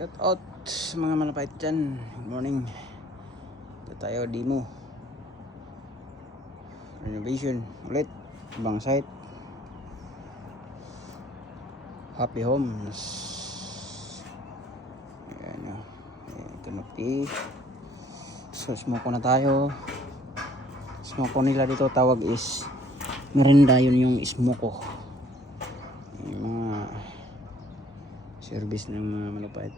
Shout out sa mga malapait dyan. Good morning. Ito tayo demo renovation ulit, ibang site, Happy Homes. Ayan o, kanopi. So smoke na tayo. Smoke nila dito tawag is merinda, yun yung smoke ko. Yung mga service ng mga malapait.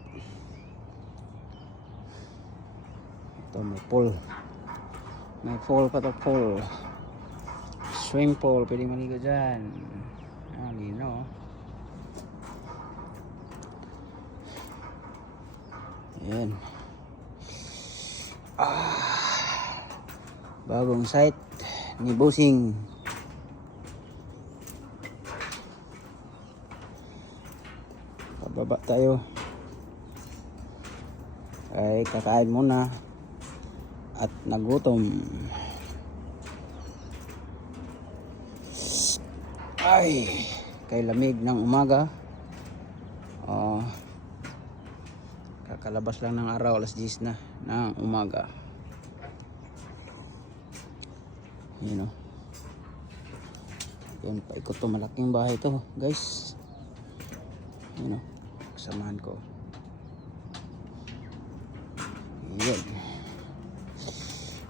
Ito may pool. May pool pa to, pool. Swim pool, pwede maligo dyan. Lino. Ayan. Bagong site ni Bossing. Pababa tayo. Ay kakain muna at nagutom. Ay, kay lamig ng umaga. Kakalabas lang ng araw, alas 10 na ng umaga. Yun o. Yan, paikot to, malaking bahay to guys. Yun o, kasamahan ko. Yan.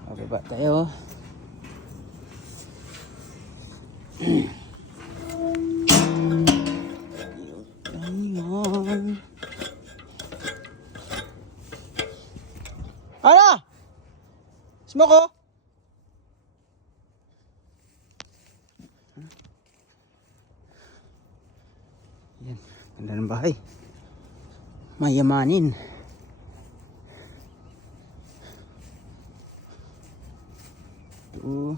Okay ba tayo? Ayan. Ano? Smoke ko? Yan, ganda ng bahay. Mayamanin. Ito.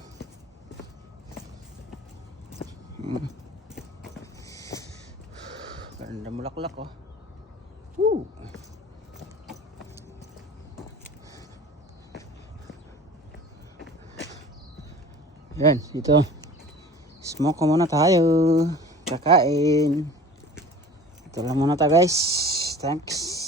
Ganda mulaklak oh. Woo! Yan, dito. Smoke muna tayo. Kakain. Ito lang muna tayo guys. Thanks.